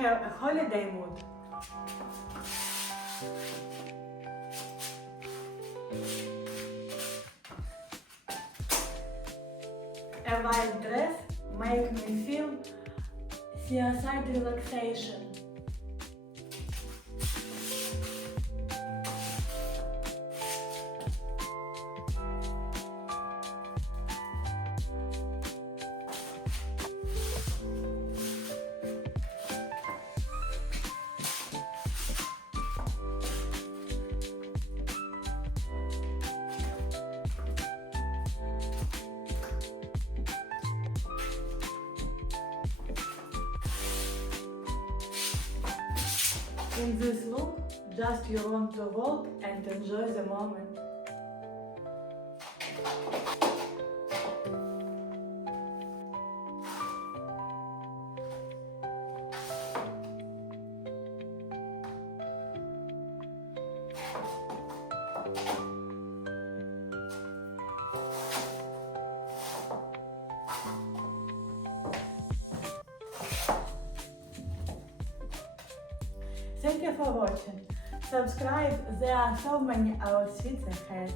have a holiday mood. A white dress makes me feel seaside relaxation. In this look, just you want to walk and enjoy the moment. Thank you for watching. Subscribe, there are so many outfits ahead.